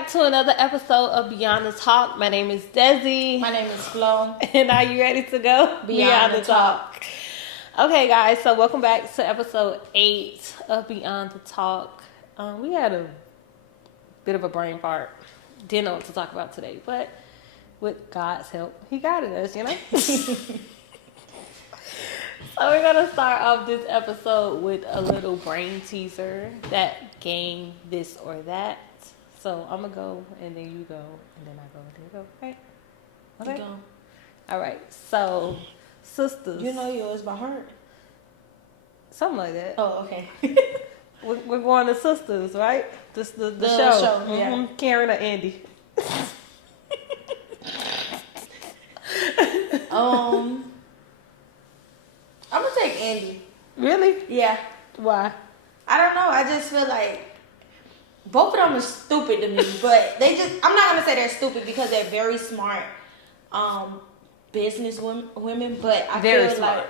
back to another episode of Beyond the Talk. My name is Desi. My name is Flo. And are you ready to go? Beyond the Talk. Okay, guys, so welcome back to episode 8 of Beyond the Talk. We had a bit of a brain fart. Didn't know what to talk about today, but with God's help, He guided us, you know? So we're going to start off this episode with a little brain teaser that game this or that. So I'm going to go, and then you go, and then I go, and then you go. Okay? Okay? You go. All right. So, sisters. You know yours by heart. Something like that. Oh, okay. We're going to sisters, right? This the The show. show, yeah. Karen or Andy? I'm gonna take Andy. Really? Yeah. Why? I don't know. I just feel like both of them are stupid to me, but I'm not gonna say they're stupid because they're very smart, business women. But I Very feel smart.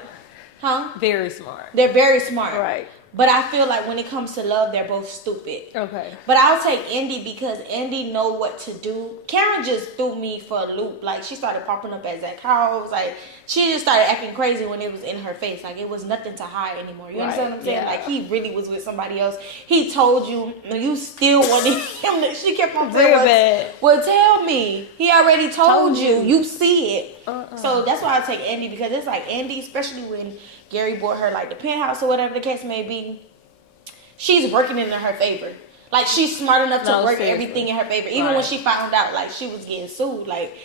like, Very smart. they're very smart, Right. But I feel like when it comes to love, they're both stupid. Okay. But I'll take Andy because Andy know what to do. Karen just threw me for a loop. Like, she started popping up at Zach House. Like, she just started acting crazy when it was in her face. Like, it was nothing to hide anymore. You understand what I'm saying? Yeah. Like, he really was with somebody else. He told you, and you still wanted him to, she kept on Real saying, bad. well, tell me. He already told you. you. You see it. Uh-uh. So that's why I take Andy, because it's like Andy, especially when Gary bought her, like, the penthouse or whatever the case may be. She's working in her favor. Like, she's smart enough to work seriously. everything in her favor. Even when she found out, like, she was getting sued. Like,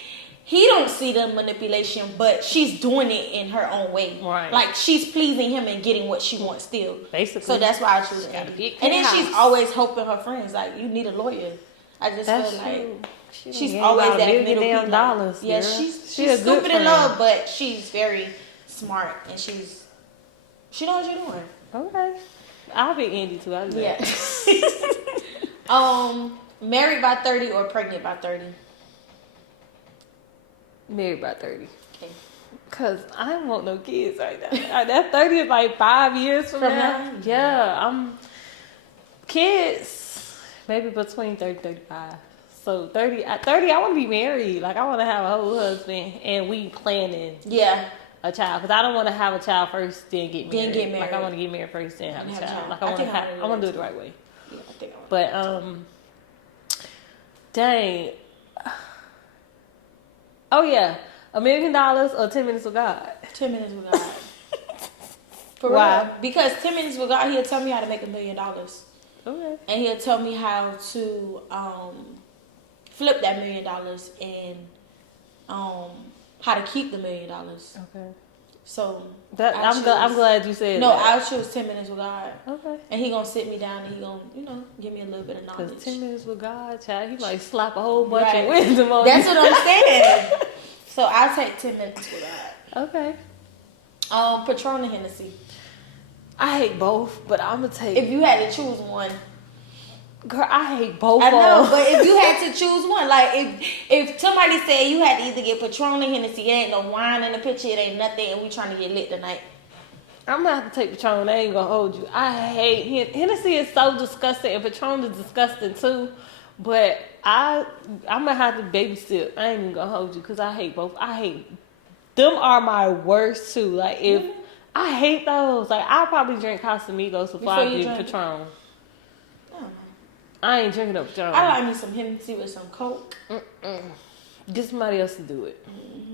he don't see the manipulation, but she's doing it in her own way. Right. Like, she's pleasing him and getting what she wants still. Basically. So that's why I choose Got a Andy. big And then penthouse. she's always helping her friends. Like, you need a lawyer. I just That's feel like true. she's Gained always about that $1 middle million piece. dollars, Yeah, girl. she's She a good stupid in friend. love, but she's very smart. And she knows what you're doing. Okay. I'll be Andy too. I'll do Yeah. that. Married by 30 or pregnant by 30? Married by 30. Okay. Cause I don't want no kids right now. That 30 is like 5 years from now. Yeah, I'm kids maybe between 30 and 35. So 30, at 30, I want to be married. Like, I want to have a whole husband, and we planning Yeah. a child. Cause I don't want to have a child first, then get married. Then get married. Like, I want to get married first, then have a child. Like, I I want to think have. I want to do it the right way. Yeah, I think I want But dang. Oh yeah, $1 million or 10 minutes with God. 10 minutes with God. For Why? real. Because 10 minutes with God, he'll tell me how to make $1 million. Okay. And he'll tell me how to flip that $1 million and how to keep the $1 million. Okay. So I'm glad you said no, that. I'll choose 10 minutes with God. Okay. And he gonna sit me down and he gonna, give me a little bit of knowledge. Because 10 minutes with God, child, he might slap a whole bunch Right. of wisdom on That's you. what I'm saying. So I'll take 10 minutes with God. Okay. Patron and Hennessy. I hate both, but I'm going to take... If you had to choose one. Girl, I hate both I know, of them. but if you had to choose one, like if somebody said you had to either get Patron and Hennessy, it ain't no wine in the picture, it ain't nothing, and we trying to get lit tonight. I'm I'm going to have to take Patron. I ain't going to hold you. I hate... Hennessy is so disgusting, and Patron is disgusting too. But I'm going to have to babysit. I ain't even going to hold you because I hate both. I hate... Them are my worst too. Like, if... I hate those. Like, I'll probably drink Casamigos before I drink Patron. I ain't drinking no Patron. I like me some Hennessy with some Coke. Get somebody else to do it.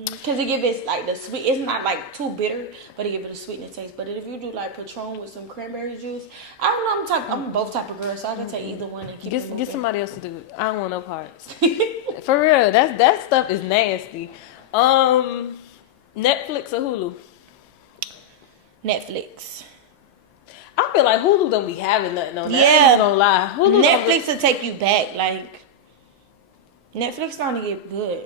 Because it give it like the sweet. It's not like too bitter, but it give it a sweetness taste. But if you do like Patron with some cranberry juice, I don't know. I'm both type of girl, so I can take either one and keep it Get somebody else to do it. I don't want no parts. For real, that stuff is nasty. Netflix or Hulu? Netflix. I feel like Hulu don't be having nothing on that. Yeah. I'm not gonna lie. Hulu Netflix will take you back. Like, Netflix starting to get good.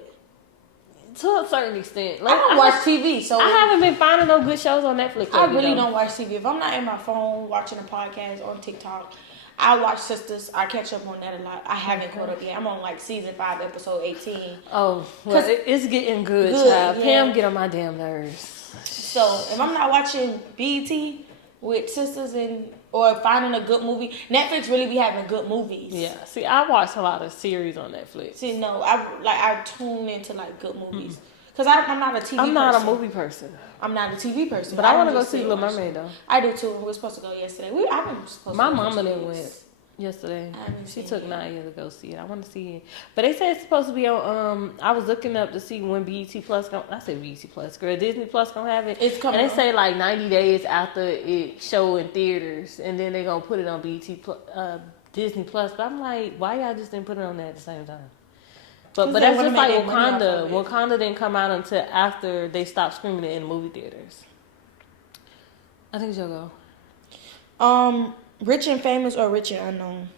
To a certain extent. Like, I don't watch TV, so I haven't been finding no good shows on Netflix. I really don't watch TV. If I'm not in my phone watching a podcast on TikTok, I watch Sisters. I catch up on that a lot. I haven't caught up yet. I'm on like season 5, episode 18. Oh, well, it's getting good, child. Yeah. Pam get on my damn nerves. So if I'm not watching BET with Sisters or finding a good movie. Netflix really be having good movies. Yeah. See, I watch a lot of series on Netflix. See, no, I tune into like good movies because I'm not a TV. I'm not person. a movie person. I'm not a TV person. But I want to go see Little Mermaid though. I do too. We were supposed to go yesterday. I've been supposed. My to go mama for 2 didn't weeks. went yesterday. She took it. Naya to go see it. I want to see it, but they say it's supposed to be on. I was looking up to see when BET Plus. I say BET Plus, girl. Disney Plus gonna have it. It's coming. And they say like 90 days after it show in theaters, and then they gonna put it on BET Plus, Disney Plus. But I'm like, why y'all just didn't put it on there at the same time? But that's just like Wakanda. Wakanda didn't come out until after they stopped screaming it in the movie theaters. I think you'll go. Rich and Famous or Rich and Unknown?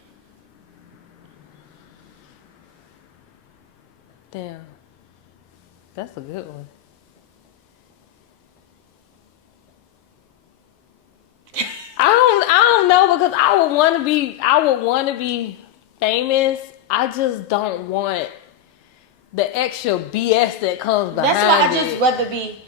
Damn. That's a good one. I don't know because I would want to be famous. I just don't want the extra BS that comes behind it. That's why I just rather be.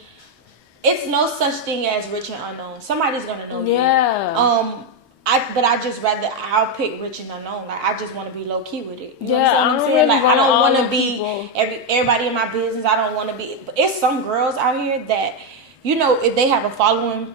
It's no such thing as Rich and Unknown. Somebody's gonna know you. Yeah. I just rather I'll pick Rich and Unknown. Like I just want to be low key with it. You yeah, know what I'm saying? Really like I don't want to be people. everybody in my business. I don't want to be. But it's some girls out here that, you know, if they have a following,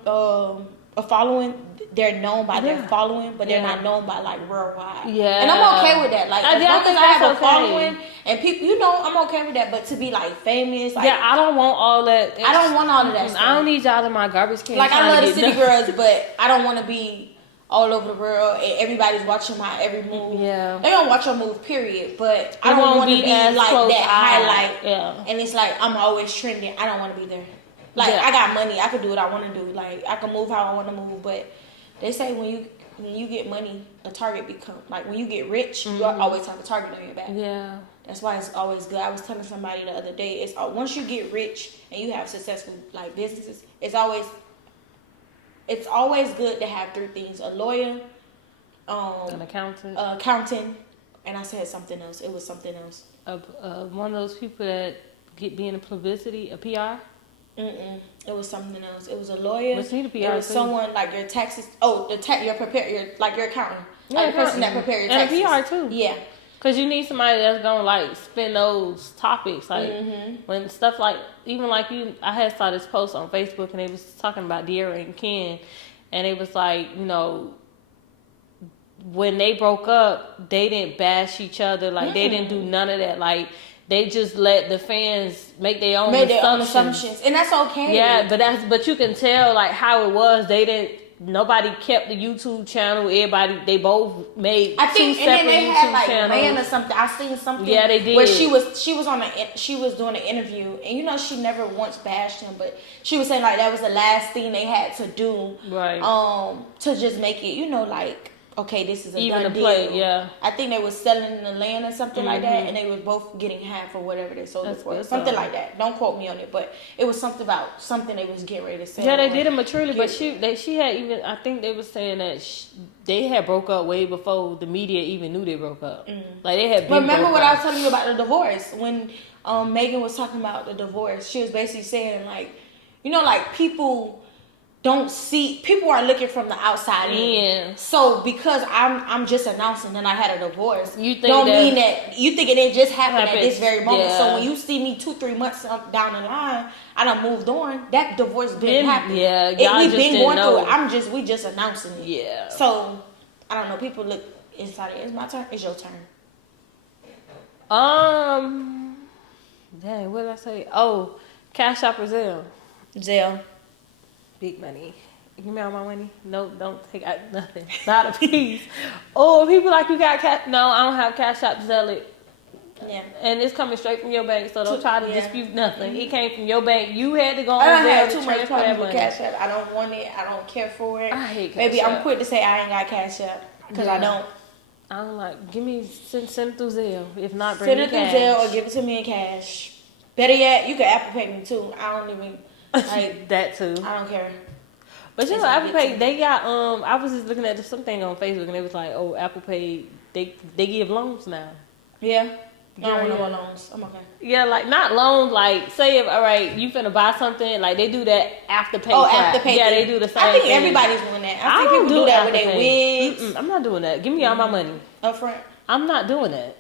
they're known by their following, but they're not known by like worldwide. Yeah, and I'm okay with that. Like as long as I have a following and people, you know, I'm okay with that. But to be like famous, like, I don't want all that. I don't want all of that stuff. I don't need y'all in my garbage can. Like I love the city girls, but I don't want to be all over the world and everybody's watching my every move. Yeah, they don't watch your move, period. But I don't want to be like that highlight. Yeah, and it's like I'm always trending. I don't want to be there. Like I got money, I can do what I want to do. Like I can move how I want to move. But they say when you get money, a target become like when you get rich, you always have a target on your back. Yeah, that's why it's always good. I was telling somebody the other day, it's once you get rich and you have successful like businesses, it's always good to have 3 things: a lawyer, an accountant, and I said something else. It was something else. One of those people that be in the publicity, a PR. It was something else. It was a lawyer. What's need a PR? It was someone like your taxes. Oh, your accountant, like the person that prepare your taxes. And a PR too. Yeah. Cause you need somebody that's gonna like spin those topics, like when stuff like even like you. I had saw this post on Facebook and they was talking about De'Ara and Ken, and it was like, you know, when they broke up, they didn't bash each other, like they didn't do none of that, like they just let the fans make their own assumptions, and that's okay. Yeah, but you can tell like how it was. Nobody kept the YouTube channel. They both made. I think, 2 and then separate they YouTube had like channels. Ran or something. I seen something. Yeah, they did. Where she was doing an interview, and you know she never once bashed him, but she was saying like that was the last thing they had to do, right? To just make it, you know, like okay, this is a even done a play. deal. Yeah, I think they was selling the land or something like that, and they was both getting half or whatever they sold it for, something like that. Don't quote me on it, but it was something about something they was getting ready to sell. Yeah, they did it maturely, but she had even. I think they was saying that they had broke up way before the media even knew they broke up. Like they had. Remember what I was telling you about the divorce when Megan was talking about the divorce? She was basically saying like, you know, like people are looking from the outside in. So because I'm just announcing that I had a divorce, mean that you think it didn't just happen at this very moment. Yeah. So when you see me 2-3 months down the line, I done moved on. That divorce been happening. Yeah, we've been going through it. We just announcing it. Yeah. So I don't know. People look inside it. It's my turn. It's your turn. Dang, what did I say? Oh, Cash App or Zelle? Zelle. Big money. Give me all my money. No, don't take out nothing. Not a piece. Oh, people like you got cash. No, I don't have Cash App, Zelle it. Yeah. And it's coming straight from your bank, so don't try to dispute nothing. It came from your bank. You had to go on I don't Zelle have to too much transfer problem that with money. Cash App. I don't want it. I don't care for it. I hate Cash Maybe App. I'm quick to say I ain't got Cash App because I don't. I'm like, send it through Zelle. If not, bring send me it cash. through Zelle or give it to me in cash. Better yet, you can Apple Pay me too. I don't even like that too. I don't care. But you know, Apple Pay, they got I was just looking at something on Facebook and it was like, oh, Apple Pay, they give loans now. Yeah. I don't want no more loans. I'm okay. Yeah, like not loans. Like say if all right, you finna buy something. Like they do that after pay. Oh, after pay. Yeah, thing. they do the same. I think thing. everybody's doing that. I see don't people do that with after their pay. wigs. I'm not doing that. Give me all my money up front. I'm not doing that.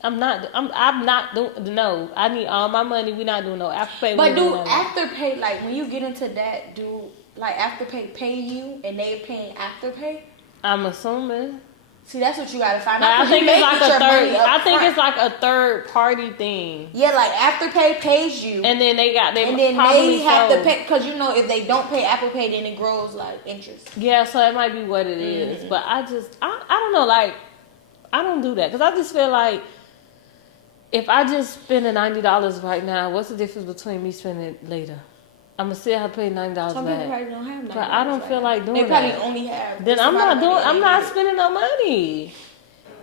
I'm not doing. No, I need all my money. We're not doing no after pay. But do after pay, like when you get into that, do like after pay you and they paying after pay? I'm assuming. See, that's what you gotta find out. I think it's like a third. I think it's like a third party thing. Yeah, like Afterpay pays you, and then they and then they have to pay because if they don't pay Apple Pay, then it grows like interest. Yeah, so it might be what it is. But I don't know. Like I don't do that because I just feel like if I just spend $90 right now, what's the difference between me spending it later? I'm gonna still have to pay $90 back. Some people probably don't have $90. But I don't feel like doing that. They probably only have. Then I'm not spending no money.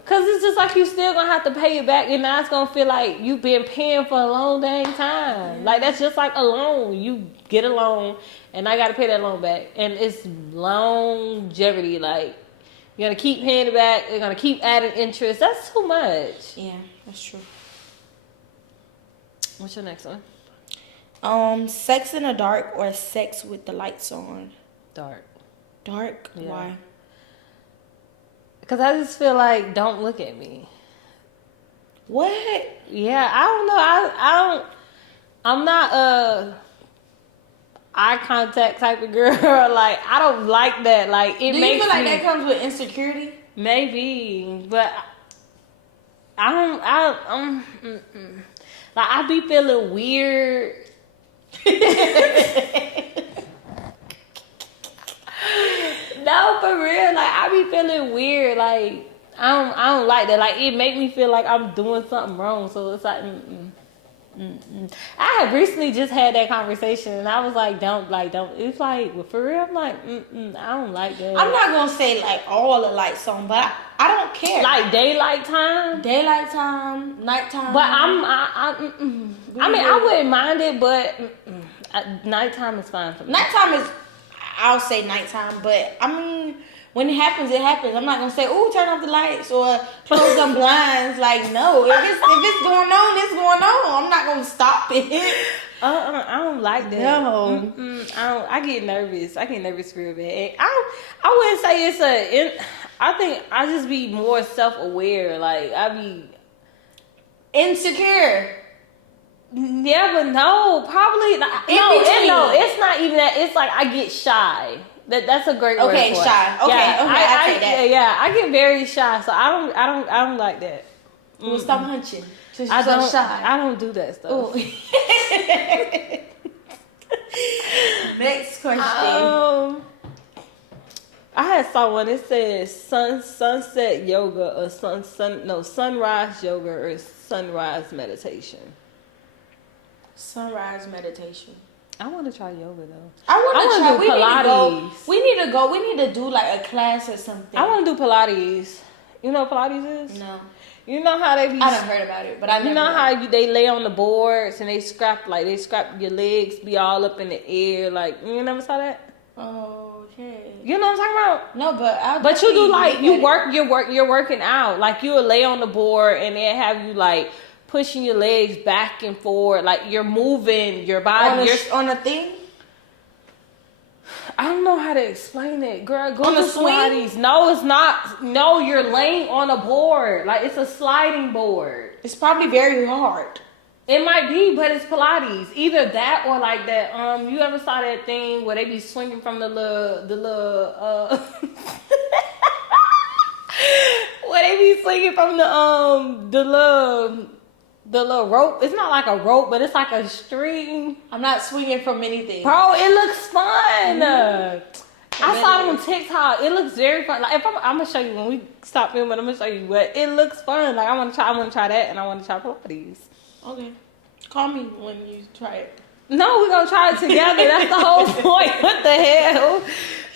Cause it's just like you still gonna have to pay it back, and now it's gonna feel like you've been paying for a long dang time. Like that's just like a loan. You get a loan, and I gotta pay that loan back, and it's longevity. Like you're gonna keep paying it back. They're gonna keep adding interest. That's too much. Yeah, that's true. What's your next one? Sex in the dark or sex with the lights on? Dark. Dark? Yeah. Why? Because I just feel like don't look at me. What? Yeah, I don't know. I'm not a eye contact type of girl. Like I don't like that. Like it makes me. Do you feel like that comes with insecurity? Maybe, but I'm like I be feeling weird. No, for real. Like I be feeling weird. Like I don't like that. Like it make me feel like I'm doing something wrong. So it's like, I have recently just had that conversation, and I was like, don't. It's like, well, for real. I'm like, I don't like that. I'm not gonna say like all the lights on, but I don't care. Like daylight time, nighttime. But I mean, I wouldn't mind it, but nighttime is fine for me. Nighttime is. I'll say nighttime, but I mean, when it happens, it happens. I'm not gonna say, "Ooh, turn off the lights" or close them blinds. Like, no, if it's going on, it's going on. I'm not gonna stop it. I don't like that. No, I get nervous. I get nervous real bad. I wouldn't say it's I think I just be more self-aware. Like I be insecure. Yeah, but no, probably not. No, it's not even that. It's like I get shy. That's a great word for it. Shy. Okay, yeah, I say that. Yeah, I get very shy, so I don't like that. Well, stop hunching. I don't. Shy. I don't do that stuff. Next question. I had someone. It says sunset yoga or sunrise yoga or sunrise meditation. Sunrise meditation. I want to try yoga though. I want to try Pilates. We need to go. We need to do like a class or something. I want to do Pilates. You know what Pilates is? No. You know how they be? I done heard about it, but I never. You know how they lay on the boards and they scrap your legs be all up in the air, like you never saw that? Okay. You know what I'm talking about? No, but you do like you're working out. Like you'll lay on the board and they have you like pushing your legs back and forward, like you're moving your body on a thing. I don't know how to explain it, girl. Go on to the swing? Pilates. No, it's not. No, you're laying on a board. Like it's a sliding board. It's probably very hard. It might be, but it's Pilates. Either that or like that. You ever saw that thing where they be swinging from the little where they be swinging from the little rope. It's not like a rope, but it's like a string. I'm not swinging from anything. Bro, it looks fun. I saw it on TikTok. It looks very fun. Like if I'm gonna show you when we stop filming, I'm gonna show you what it looks fun. Like I want to try that, and I want to try Pilates. Okay, call me when you try it. No, we're gonna try it together. That's the whole point. What the hell?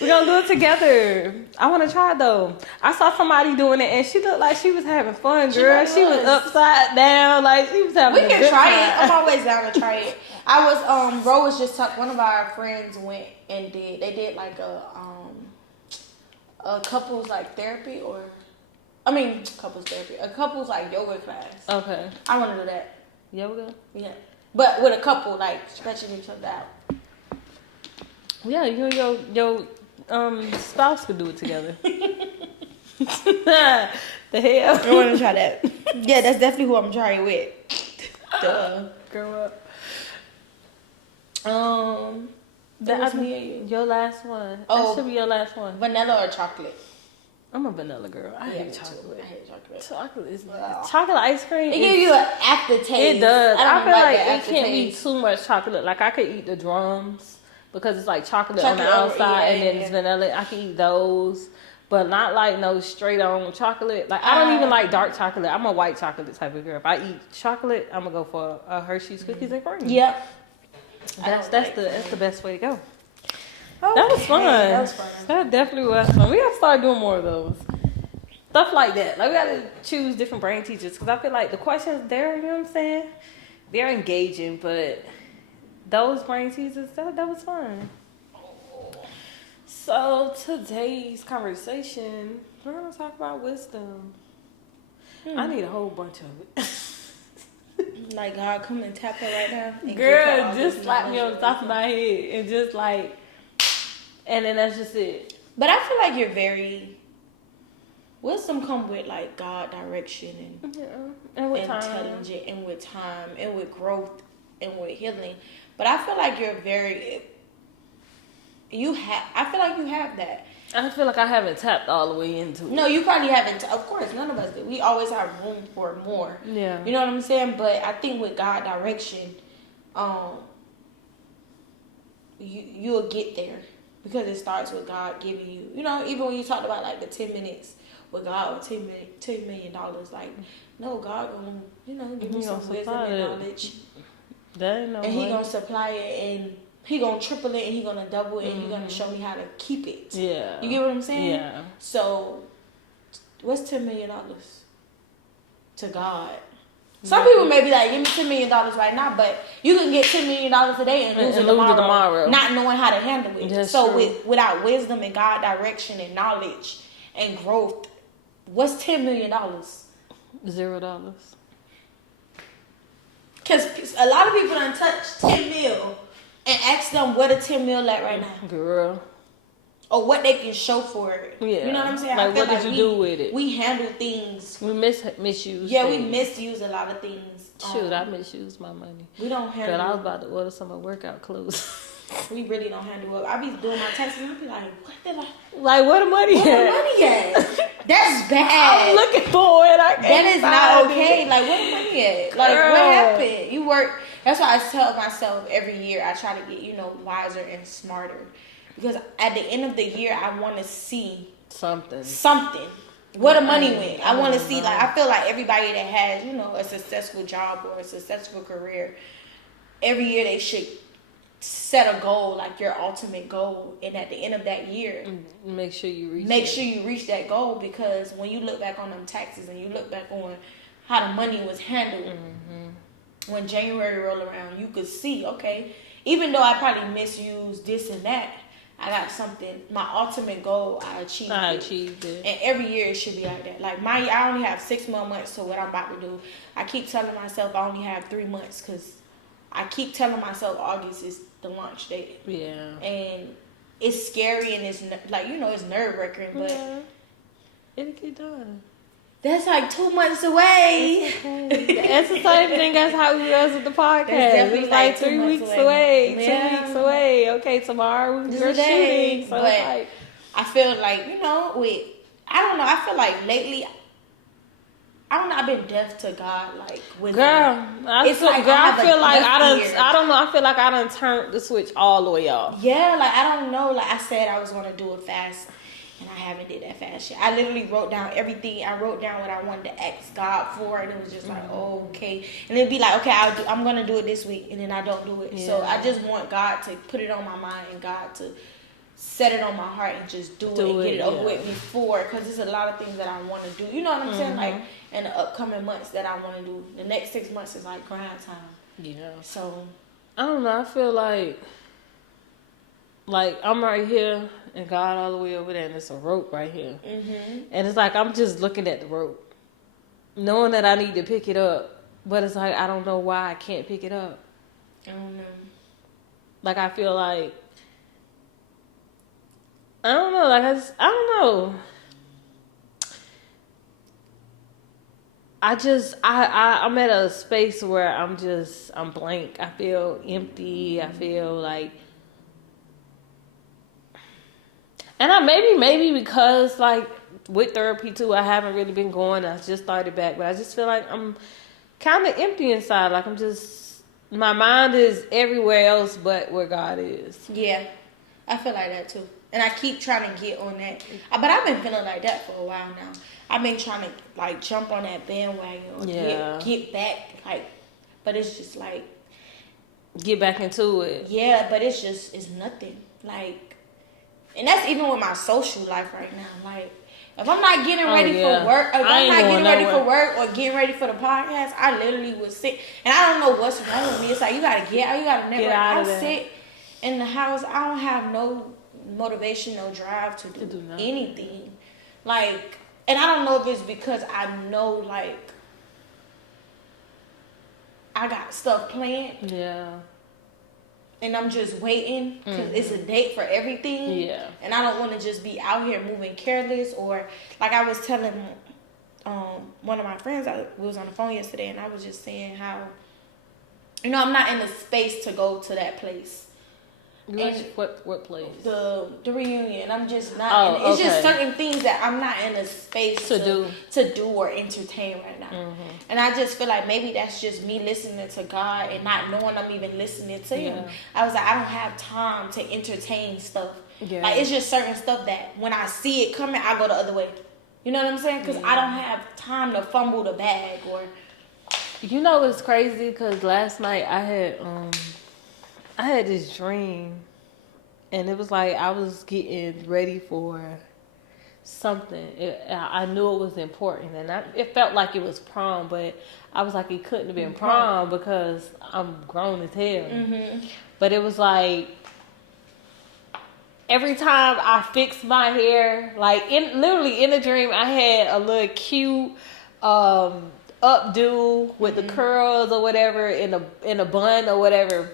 We're gonna do it together. I want to try it though. I saw somebody doing it, and she looked like she was having fun, girl. She was upside down, like she was having. We can try it. I'm always down to try it. I was Ro was just talking. One of our friends went and did. They did like a couples like therapy or I mean, couples therapy. A couples like yoga class. Okay. I want to do that. Yoga? Yeah. But with a couple, like stretching each other out. Yeah, you and your spouse could do it together. The hell? I want to try that. Yeah, that's definitely who I'm trying with. Duh. Girl up. That was me and you. Your last one. Oh. That should be your last one. Vanilla or chocolate? I'm a vanilla girl. I hate chocolate. I hate chocolate. Chocolate is chocolate ice cream. It gives you an aftertaste. It does. I feel like it can't be aftertaste. too much chocolate. Like I could eat the drums because it's like chocolate on the outside and then it's vanilla. I can eat those, but not like no straight on chocolate. Like I don't even like dark chocolate. I'm a white chocolate type of girl. If I eat chocolate, I'm gonna go for Hershey's cookies and cream. Yep. That's the best way to go. Okay. That was fun. That was fun. That definitely was fun. We gotta start doing more of those. Stuff like that. Like we gotta choose different brain teachers because I feel like the questions there, you know what I'm saying? They're engaging, but those brain teachers, that was fun. So today's conversation, we're gonna talk about wisdom. I need a whole bunch of it. Like God, come and tap her right now. And Girl, just slap me on the top of my head and just like, and then that's just it. But I feel like you're very wisdom come with like God direction and with intelligent time. and with time and with growth and with healing. But I feel like you're very I feel like you have that. I feel like I haven't tapped all the way into it. No, you probably haven't. Of course, none of us do. We always have room for more. Yeah. You know what I'm saying? But I think with God direction, you'll get there because it starts with God giving you. You know, even when you talked about like the 10 minutes with God or $10 million, like no, God gonna give me some wisdom and knowledge. That ain't no and way. He gonna supply it and He gonna triple it and He gonna double it and He gonna show me how to keep it. Yeah. You get what I'm saying? Yeah. So, what's $10 million to God? Some people may be like, give me $10 million right now, but you can get $10 million today and lose it tomorrow, not knowing how to handle it. That's so true. without wisdom and God direction and knowledge and growth, what's $10 million? $0. Because a lot of people done touch 10 mil and ask them what a 10 mil at right now. Girl. Or what they can show for it. Yeah. You know what I'm saying? Like, what did you do with it? We handle things. We misuse. Yeah, things. we misuse a lot of things. Shoot, I misuse my money. We don't handle. But I was about to order some of workout clothes. We really don't handle it. I be doing my taxes and I be like, what did I? Like, where the money at? Where the money at? That's bad. I'm looking for it. That is not okay. Like, where the money at? Like, Girl. what happened? You work. That's why I tell myself every year I try to get, wiser and smarter. Because at the end of the year, I want to see something. Where the money went. I want to see, like, I feel like everybody that has, a successful job or a successful career, every year they should set a goal, like your ultimate goal. And at the end of that year, make sure you reach that goal. Because when you look back on them taxes and you look back on how the money was handled, when January rolled around, you could see, okay, even though I probably misused this and that, I got something. My ultimate goal, I achieved it. And every year it should be like that. Like I only have 6 more months to what I'm about to do. I keep telling myself I only have 3 months because I keep telling myself August is the launch date. Yeah. And it's scary and it's like, it's nerve wracking, but it'll get done. That's like 2 months away. That's the same thing as how we was with the podcast. It's like 3 weeks away. 2 weeks away. Okay, tomorrow we're shooting. So but I feel like, I don't know. I feel like lately, I don't know. I've been deaf to God, like with girl. I feel like I done turned the switch all the way off. Yeah, like I don't know. Like I said, I was gonna do it fast. And I haven't did that fast yet. I literally wrote down everything. I wrote down what I wanted to ask God for, and it was just like, okay. And it'd be like, okay, I'm gonna do it this week, and then I don't do it. Yeah. So I just want God to put it on my mind and God to set it on my heart and just do it and get it over with before, because there's a lot of things that I want to do. You know what I'm saying? Like in the upcoming months that I want to do. The next 6 months is like grind time. Yeah. So I don't know. I feel like like I'm right here and God all the way over there, and it's a rope right here, and it's like I'm just looking at the rope, knowing that I need to pick it up, but it's like I don't know why I can't pick it up. I don't know. Like I feel like I don't know. Like I don't know. I'm at a space where I'm blank. I feel empty. I feel like, and maybe because like with therapy too, I haven't really been going. I just started back, but I just feel like I'm kind of empty inside. Like my mind is everywhere else but where God is. Yeah, I feel like that too. And I keep trying to get on that. But I've been feeling like that for a while now. I've been trying to like jump on that bandwagon or get back. Like, but it's just like. Get back into it. Yeah, but it's nothing. Like, and that's even with my social life right now. Like, if I'm not getting ready for work, or getting ready for the podcast, I literally would sit. And I don't know what's wrong with me. It's like, you gotta network. I'll sit in the house. I don't have no motivation, no drive to do anything. Like, and I don't know if it's because I know, like, I got stuff planned. Yeah. And I'm just waiting because it's a date for everything. Yeah. And I don't want to just be out here moving careless, or like I was telling one of my friends, we was on the phone yesterday, and I was just saying how, I'm not in the space to go to that place. What place? The reunion. I'm just not. It's just certain things that I'm not in a space to do or entertain right now. And I just feel like maybe that's just me listening to God and not knowing I'm even listening to Him. I was like, I don't have time to entertain stuff. Yeah. Like, it's just certain stuff that when I see it coming, I go the other way. You know what I'm saying? Because I don't have time to fumble the bag or. You know what's crazy? Because last night I had this dream, and it was like I was getting ready for something. I knew it was important, and it felt like it was prom, but I was like, it couldn't have been prom because I'm grown as hell. But it was like every time I fixed my hair, like literally in the dream, I had a little cute updo with the curls or whatever in a bun or whatever.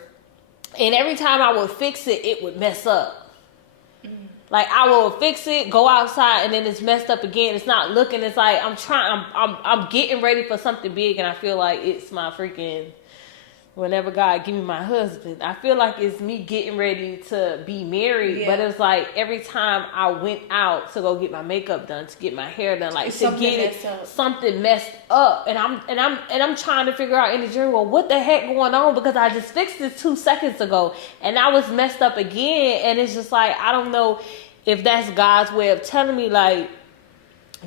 And every time I would fix it, it would mess up. Like I will fix it, go outside, and then it's messed up again. It's not looking. It's like I'm getting ready for something big, and I feel like it's my freaking. Whenever God give me my husband, I feel like it's me getting ready to be married. But it's like every time I went out to go get my makeup done, to get my hair done, like to get something messed up, and I'm trying to figure out in the dream, well, what the heck going on? Because I just fixed this 2 seconds ago, and I was messed up again, and it's just like I don't know if that's God's way of telling me like.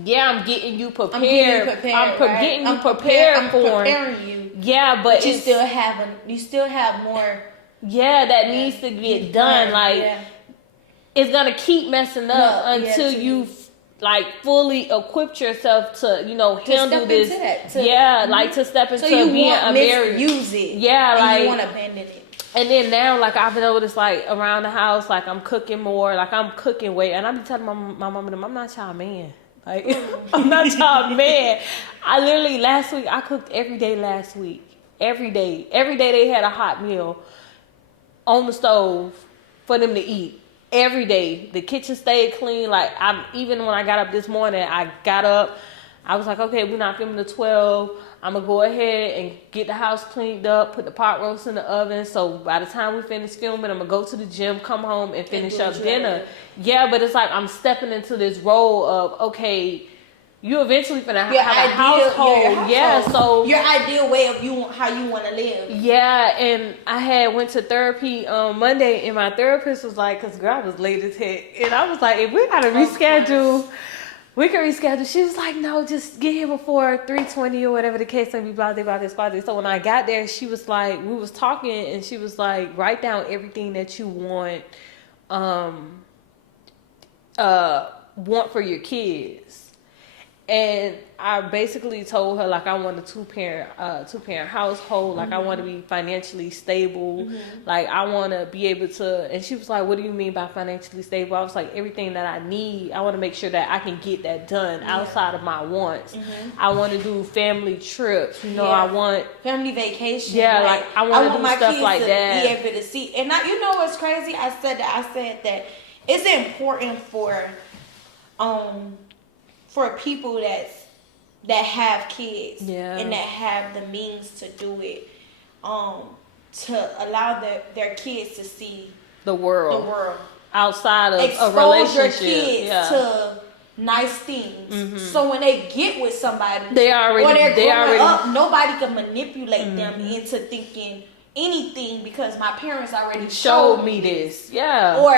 Yeah, I'm getting you prepared. I'm preparing you. Yeah, but you still have more. Yeah, that needs to get done. Like it's gonna keep messing up until you like fully equipped yourself to handle this. Like to step into being a married. Use it. Yeah, and like you want to abandon it. And then now, like I've noticed, like around the house, like I'm cooking more. Like I'm cooking way, and I'm telling my mom and them, I'm not y'all man. Like, I'm not y'all man. I literally, last week, I cooked every day last week. Every day. Every day they had a hot meal on the stove for them to eat. Every day. The kitchen stayed clean. Like, even when I got up this morning, I got up. I was like, okay, we're not filming the 12. I'm going to go ahead and get the house cleaned up, put the pot roast in the oven. So by the time we finish filming, I'm going to go to the gym, come home, and finish up dinner. Yeah, but it's like I'm stepping into this role of, okay, you eventually going to have a household. Yeah, so. Your ideal way of how you want to live. Yeah, and I had went to therapy on Monday, and my therapist was like, because girl, I was late as heck. And I was like, if we got to reschedule. We can reschedule. She was like, no, just get here before 3:20 or whatever the case may be, blah, blah, blah, blah. So when I got there, she was like, we was talking, and she was like, write down everything that you want for your kids. And I basically told her like I want a two parent household. Like I want to be financially stable. Like I want to be able to. And she was like, "What do you mean by financially stable?" I was like, "Everything that I need. I want to make sure that I can get that done outside of my wants. I want to do family trips. You know, I want family vacation. Yeah, like I want to do my stuff kids like to that. Be able to see. And you know what's crazy? I said that it's important for people that have kids and that have the means to do it, to allow their kids to see the world outside of expose a relationship. Your kids to nice things. So when they get with somebody, they're growing up, nobody can manipulate them into thinking anything because my parents already showed me this. Yeah. Or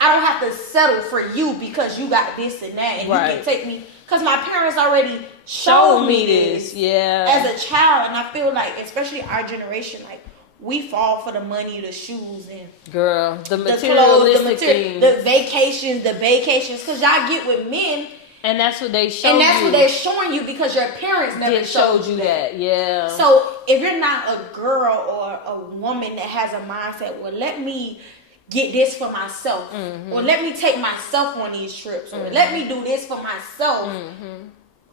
I don't have to settle for you because you got this and that, and you can take me. Because my parents already showed me this as a child. And I feel like, especially our generation, like, we fall for the money, the shoes, and the materialistic things. The vacations. Because y'all get with men. And that's what they show you. And that's what they're showing you because your parents never showed you that. Yeah. So if you're not a girl or a woman that has a mindset, well, let me get this for myself, or let me take myself on these trips, or let me do this for myself,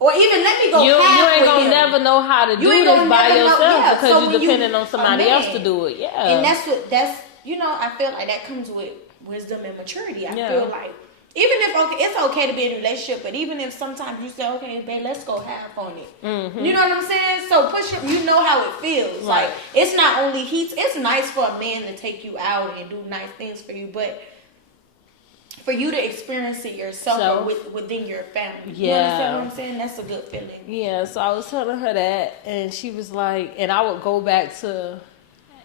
or even let me go. You ain't gonna never know how to do this by yourself because you're depending on somebody else to do it. Yeah, and that's I feel like that comes with wisdom and maturity. I feel like even if it's okay to be in a relationship, but even if sometimes you say, okay, babe, let's go half on it. You know what I'm saying? So you know how it feels. Like it's not only it's nice for a man to take you out and do nice things for you, but for you to experience it yourself or within your family. You understand what I'm saying? That's a good feeling. Yeah. So I was telling her that, and she was like, and I would go back to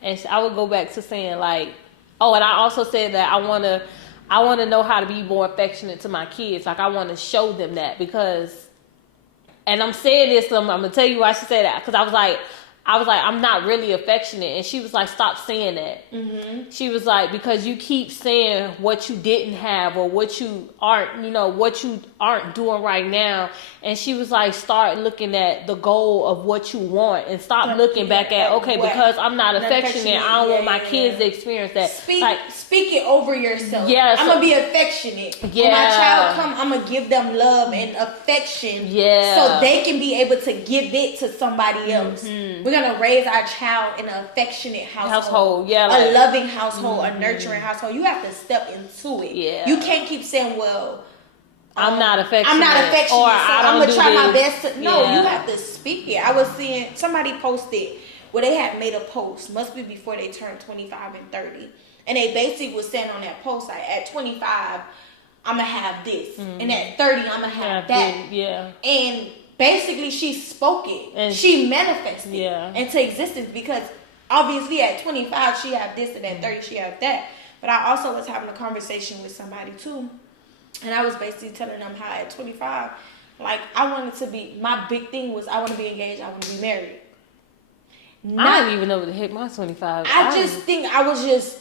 saying like, oh, and I also said that I want to know how to be more affectionate to my kids. Like, I want to show them that because, and I'm saying this, I'm going to tell you why she said that. Because I was like, I'm not really affectionate. And she was like, stop saying that. She was like, because you keep saying what you didn't have or what you aren't doing right now. And she was like, start looking at the goal of what you want and stop looking back at, okay, because I'm not affectionate, I don't want my kids to experience that. Speak it over yourself. Yeah, I'm going to be affectionate. Yeah. When my child come, I'm going to give them love and affection so they can be able to give it to somebody else. We're going to raise our child in an affectionate household. A loving household, a nurturing household. You have to step into it. You can't keep saying, well, I'm not affectionate. Or so I'm going to try my best to. No, you have to speak it. I was seeing somebody posted where they had made a post, must be before they turned 25 and 30. And they basically was saying on that post, like, at 25, I'm going to have this. And at 30, I'm going to have that. Yeah. And basically, she spoke it. And she manifested it into existence because obviously at 25, she had this, and at 30, she had that. But I also was having a conversation with somebody, too. And I was basically telling them how at 25, like, I wanted to be, my big thing was I want to be engaged, I want to be married. I didn't even know what to hit my 25. I just think I was just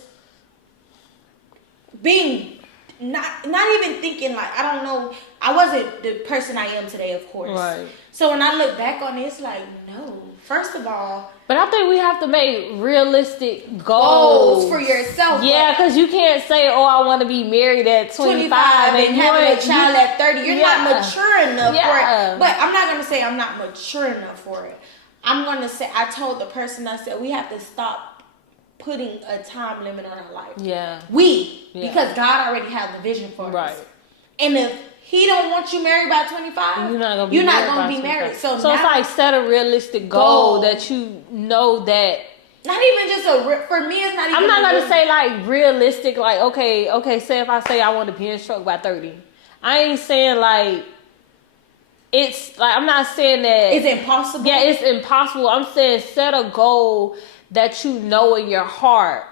being, not even thinking, like, I don't know, I wasn't the person I am today, of course. Right. So when I look back on it, it's like, no, first of all. But I think we have to make realistic goals for yourself. Yeah, because you can't say, oh, I want to be married at 25 and having a child at 30. You're not mature enough for it. But I'm not going to say I'm not mature enough for it. I'm going to say, I told the person, I said, we have to stop putting a time limit on our life. Yeah. Because God already has the vision for us. And if He don't want you married by 25, you're not gonna be married. So it's like set a realistic goal that you know that. Not even just for me, it's not even. I'm not gonna say like realistic, like okay. Say if I say I want to be in stroke by 30, I ain't saying like it's like, I'm not saying that it's impossible. Yeah, it's impossible. I'm saying set a goal that you know in your heart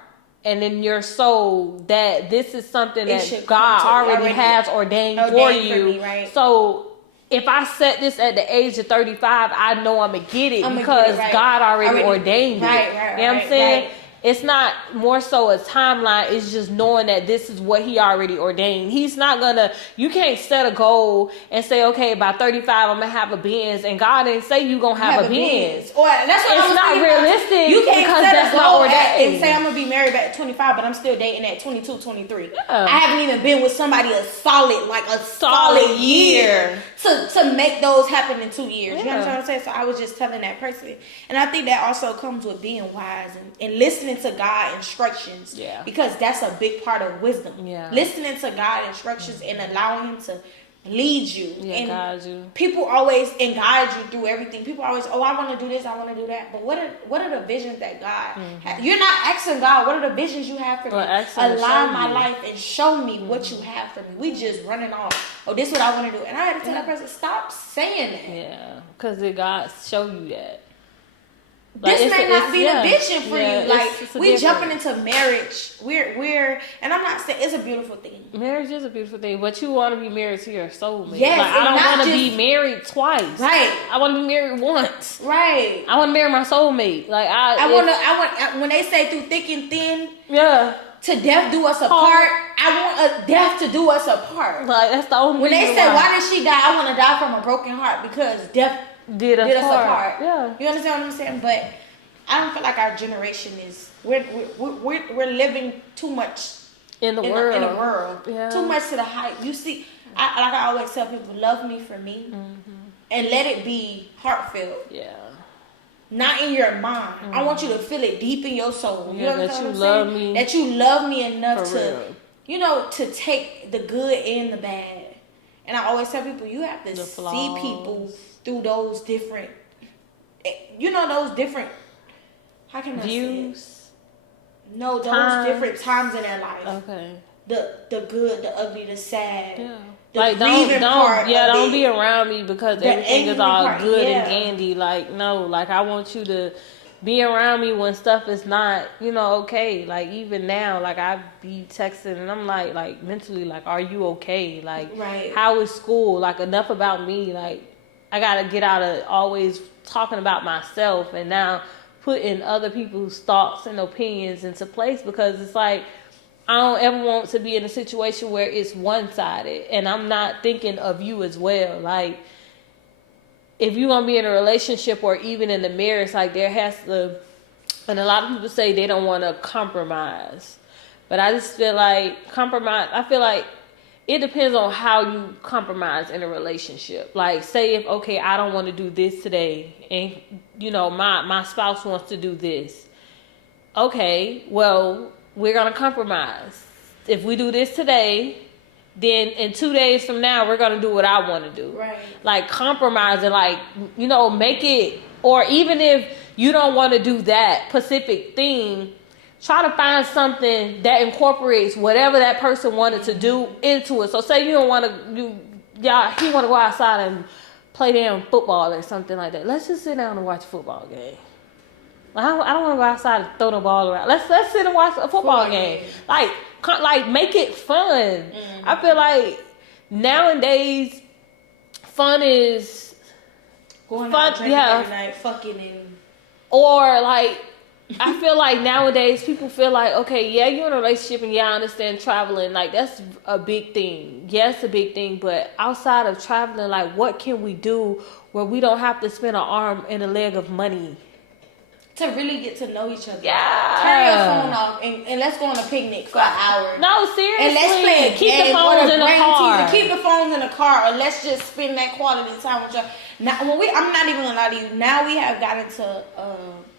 and in your soul that this is something that God already has ordained for you. Me, right? So if I set this at the age of 35, I know I'm going to get it because God already ordained it. Right, you know what I'm saying? it's not more so a timeline. It's just knowing that this is what he already ordained. He's not gonna, you can't set a goal and say, okay, by 35 I'm gonna have a Benz, and God didn't say you gonna have a Benz. Or that's what it's not realistic. You can't because set that's a not goal ordained. and say I'm gonna be married at 25, but I'm still dating at 22, 23. Yeah. I haven't even been with somebody a solid year to make those happen in 2 years. You know what I'm saying? So I was just telling that person, and I think that also comes with being wise and listening to God instructions. Yeah. Because that's a big part of wisdom. Yeah. Listening to God instructions and allowing Him to lead you and guide you. People always guide you through everything. People always, I want to do this, I want to do that. But what are the visions that God has? You're not asking God, what are the visions you have for me? Align my life and show me what you have for me. We just running off. Oh, this is what I want to do. And I had to tell that person, stop saying that. Yeah, because God show you that. Like, this may not be the vision for you. Like, we jumping into marriage. We're, and I'm not saying it's a beautiful thing. Marriage is a beautiful thing, but you want to be married to your soulmate. Yes, like, I don't want to be married twice. Right. I want to be married once. Right. I want to marry my soulmate. Like I want when they say through thick and thin. Yeah. To death do us apart. I want a death to do us apart. Like that's the only. When they say why did she die, I want to die from a broken heart because death did us apart. Yeah. You understand what I'm saying? But I don't feel like our generation is we're living too much in the world. Yeah. Too much to the hype. You see, I always tell people, love me for me, and let it be heartfelt. Yeah. Not in your mind. I want you to feel it deep in your soul. You know that you love me. That you love me enough to take the good and the bad. And I always tell people, you have to see people through those different, those different, how can I views? Say it? No, those different times in their life. Okay. The good, the ugly, the sad. Yeah. The like don't be around me because everything is all good and dandy. Like no, like I want you to be around me when stuff is not, okay. Like even now, like I be texting and I'm like mentally, like, are you okay? Like, how is school? Like enough about me. Like I gotta get out of always talking about myself and now putting other people's thoughts and opinions into place because it's like. I don't ever want to be in a situation where it's one-sided and I'm not thinking of you as well. Like, if you're going to be in a relationship or even in the marriage, like there has to, and a lot of people say they don't want to compromise. But I just feel like I feel like it depends on how you compromise in a relationship. Like, say if, okay, I don't want to do this today and, my spouse wants to do this. Okay, well, we're going to compromise. If we do this today, then in 2 days from now, we're going to do what I want to do. Right. Like compromise and like, make it, or even if you don't want to do that specific thing, try to find something that incorporates whatever that person wanted to do into it. So say you don't want to do, he want to go outside and play damn football or something like that. Let's just sit down and watch a football game. I don't want to go outside and throw the ball around. Let's sit and watch a football game. Like make it fun. I feel like nowadays fun is going out drinking every night, fucking and or like I feel like nowadays people feel like, okay, yeah, you're in a relationship and yeah, I understand traveling. Like that's a big thing. Yes, a big thing. But outside of traveling, like what can we do where we don't have to spend an arm and a leg of money? To really get to know each other. Yeah. Turn your phone off and let's go on a picnic for an hour. No, seriously. And let's play a Keep game the phones in the car. Keep the phones in the car, or let's just spend that quality time with y'all. Now, I'm not even gonna lie to you. Now we have gotten to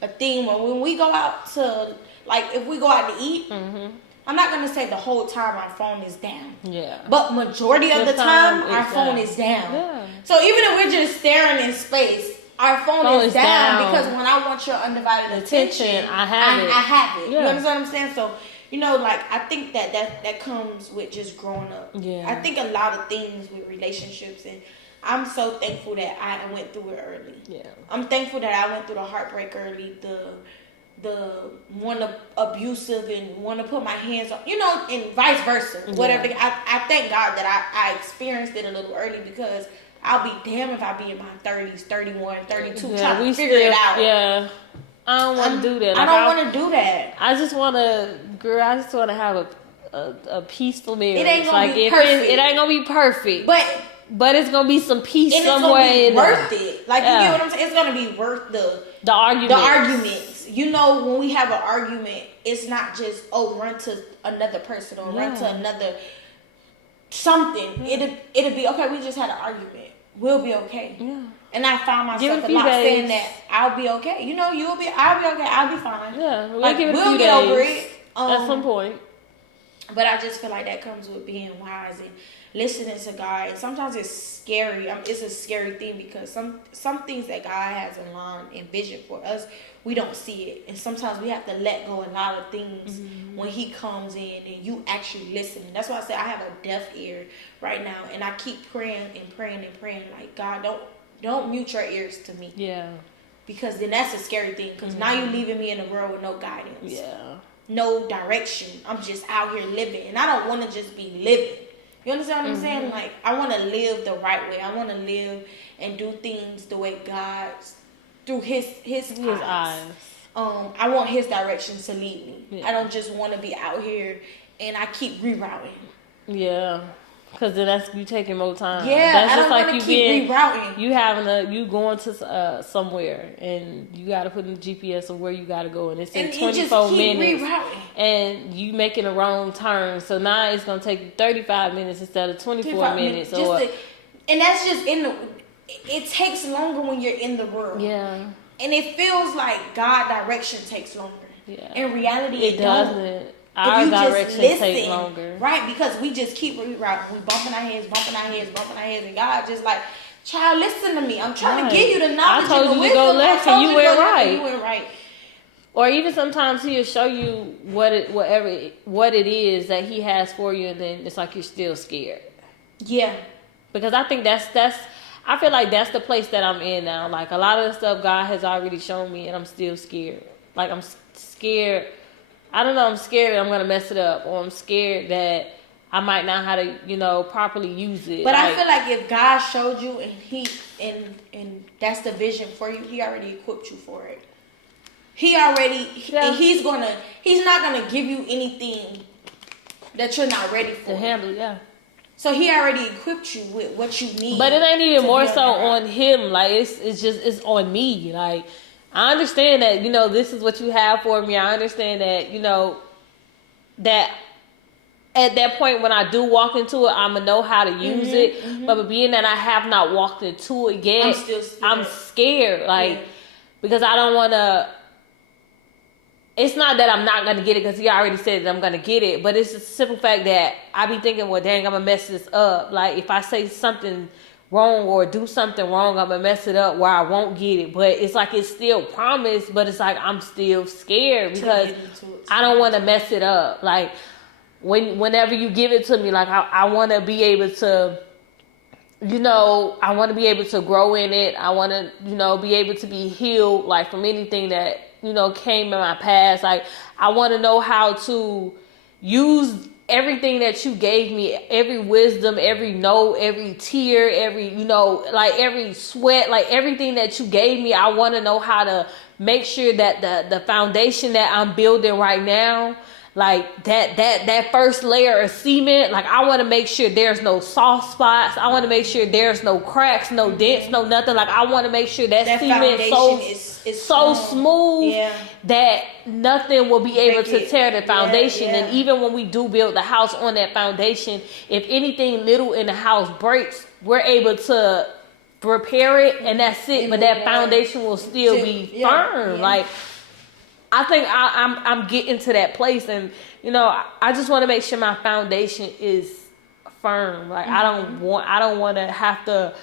a theme where when we go out to, like, if we go out to eat, I'm not gonna say the whole time our phone is down. Yeah. But majority of the time our phone is down. Yeah. So even if we're just staring in space, our phone is down because when I want your undivided attention, I have it. Yeah. You understand what I'm saying? So, like I think that comes with just growing up. Yeah. I think a lot of things with relationships, and I'm so thankful that I went through it early. Yeah. I'm thankful that I went through the heartbreak early, the one abusive and want to put my hands on, and vice versa. Yeah. Whatever. I thank God that I experienced it a little early because I'll be damned if I be in my 30s, 31, 32, trying to figure it out. Yeah. I don't want to do that. I don't want to do that. I just want to, girl. I just want to have a peaceful marriage. It ain't gonna be perfect. It ain't gonna be perfect, but it's gonna be some peace and some it's gonna way. Be worth it. Like, you get what I'm saying? It's gonna be worth the arguments. You know, when we have an argument, it's not just run to another person or run to another something. It'll be okay. We just had an argument. We'll be okay. Yeah. And I found myself a lot saying that I'll be okay. You know, I'll be okay. I'll be fine. Yeah, we'll get over it at some point. But I just feel like that comes with being wise and listening to God. And sometimes it's scary. It's a scary thing because some things that God has in line and vision for us, we don't see it. And sometimes we have to let go a lot of things when He comes in and you actually listen. That's why I say I have a deaf ear right now, and I keep praying and praying and praying. Like, God, don't mute your ears to me. Yeah. Because then that's a scary thing. Because now you're leaving me in a world with no guidance. Yeah. No direction. I'm just out here living, and I don't want to just be living. You understand what I'm saying? Like, I want to live the right way. I want to live and do things the way God, through His eyes. I want His direction to lead me. Yeah. I don't just want to be out here and I keep rerouting. Yeah. Because then that's you taking more time. Yeah, that's just like you being rerouting. You going to somewhere and you got to put in the GPS of where you got to go, and it's in 24 minutes, rerouting. And you making a wrong turn. So now it's gonna take you 35 minutes instead of 24 minutes. And that's just it takes longer when you're in the world. Yeah. And it feels like God direction takes longer. Yeah. In reality, it doesn't. Our direction takes longer. Right, because we just keep rerouting. We bumping our heads, and God just like, child, listen to me. I'm trying to give you the knowledge. I told you to go left and you went right. Or even sometimes He'll show you what it is that He has for you, and then it's like you're still scared. Yeah. Because I think I feel like that's the place that I'm in now. Like, a lot of the stuff God has already shown me, and I'm still scared. Like, I'm scared. I don't know, I'm scared that I'm going to mess it up, or I'm scared that I might not how to, properly use it. But I feel like if God showed you and that's the vision for you, He already equipped you for it. And He's not going to give you anything that you're not ready for. To handle, yeah. So He already equipped you with what you need. But it ain't even more so on Him. Like, it's on me. Like, I understand that, this is what you have for me. I understand that, that at that point when I do walk into it, I'm going to know how to use it. Mm-hmm. But being that I have not walked into it yet, I'm scared. Like, because I don't want to. It's not that I'm not going to get it because He already said that I'm going to get it. But it's the simple fact that I be thinking, well, dang, I'm going to mess this up. Like, if I say something wrong or do something wrong, I'm gonna mess it up where I won't get it. But it's like it's still promised, but it's like I'm still scared because I don't want to mess it up. Like, whenever you give it to me, like I want to be able to, I want to be able to grow in it. I want to, be able to be healed, like, from anything that came in my past. Like, I want to know how to use everything that you gave me, every wisdom, every every tear, every, like every sweat, like everything that you gave me, I want to know how to make sure that the foundation that I'm building right now, like that first layer of cement, like I want to make sure there's no soft spots. I want to make sure there's no cracks, no dents, no nothing. Like, I want to make sure that cement is so smooth that nothing will be able to tear the foundation. And even when we do build the house on that foundation, if anything little in the house breaks, we're able to repair it and that's it. But that foundation will still be firm. Like, I think I'm getting to that place, and I just want to make sure my foundation is firm. Like, I don't want to have to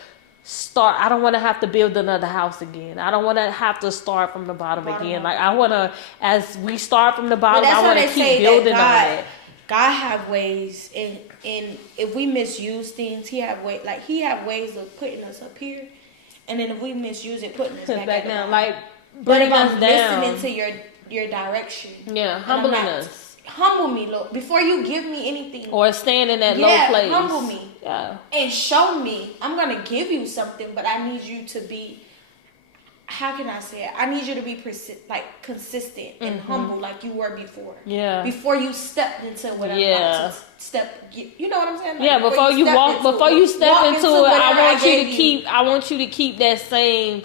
start. I don't want to have to build another house again. I don't want to have to start from the bottom again. Like, I want to, as we start from the bottom, I want to keep building on it. God have ways, and if we misuse things, He have ways of putting us up here, and then if we misuse it, putting us back down. Like, bringing us down. Listening to your direction. Yeah, humbling us. Humble me, Lord. Before you give me anything. Or stand in that low place. Humble me. Yeah. And show me. I'm going to give you something, but I need you to be how can I say it? I need you to be consistent and humble like you were before. Yeah. Before you stepped into what I'm about to step. You know what I'm saying? Like before you step into it, I want you to keep that same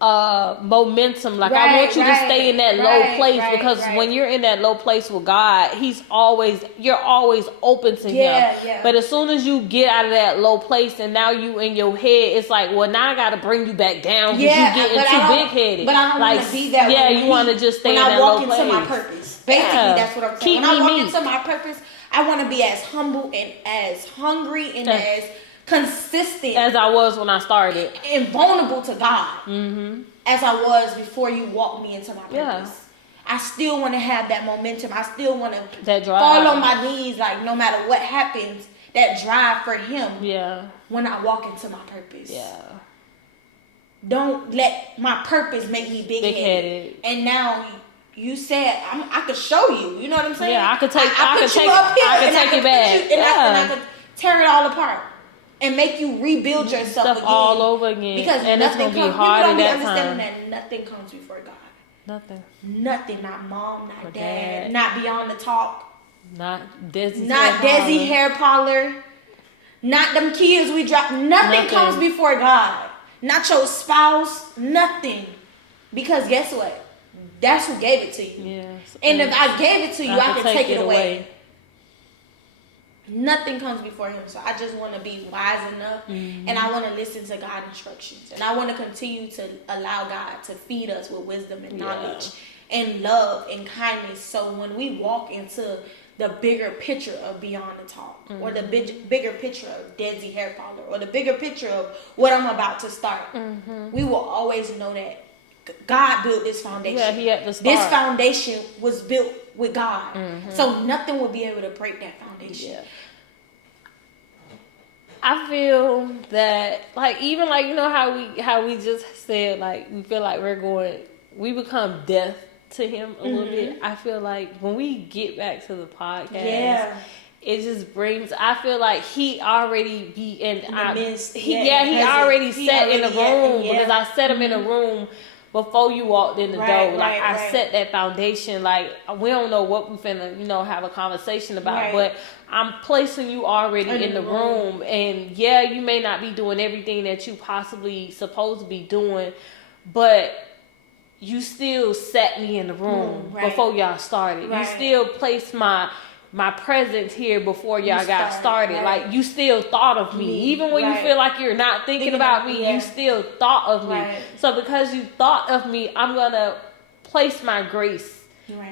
momentum. Like I want you to stay in that low place because when you're in that low place with God, you're always open to Him. Yeah. But as soon as you get out of that low place and now you in your head, it's like, well, now I got to bring you back down because you getting too big headed. But I don't want to be that. Yeah, you want to just stay in that low place. When I walk into my purpose, basically that's what I'm saying. When I walk into my purpose, I want to be as humble and as hungry and as consistent as I was when I started and vulnerable to God. As I was before you walked me into my purpose. I still want to have that momentum. I still want to fall on my knees, like no matter what happens, that drive for Him. Yeah. When I walk into my purpose. Yeah. Don't let my purpose make me big-headed. And now you said I could show you. You know what I'm saying? Yeah, I could take it back. And I could tear it all apart. And make you rebuild yourself again. All over again. Because it's going to be hard at that time. That nothing comes before God. Nothing. Not mom, not dad, not beyond the talk. Not Desi hair parlor. Not them kids we drop. Nothing comes before God. Not your spouse. Nothing. Because guess what? That's who gave it to you. Yes. And if I gave it to you, I can take it away. Nothing comes before Him. So I just want to be wise enough and I want to listen to God's instructions. And I want to continue to allow God to feed us with wisdom and knowledge and love and kindness. So when we walk into the bigger picture of Beyond the Talk or the bigger picture of Desi Hair Parlor or the bigger picture of what I'm about to start, we will always know that God built this foundation. Yeah, He had to start. This foundation was built with God. So nothing will be able to break that foundation. Yeah. I feel that, even you know how we just said, we feel like we become deaf to Him a little bit. I feel like when we get back to the podcast, it just brings. I feel like He already be in the midst. He already sat in the room because I set Him in a room before you walked in the door. I set that foundation. We don't know what we finna, have a conversation about, but I'm placing you already in the room. And you may not be doing everything that you possibly supposed to be doing, but you still sat me in the room before y'all started. You still placed my presence here before y'all got started. You still thought of me. Even when you feel like you're not thinking about me, you still thought of me. So because you thought of me, I'm going to place my grace,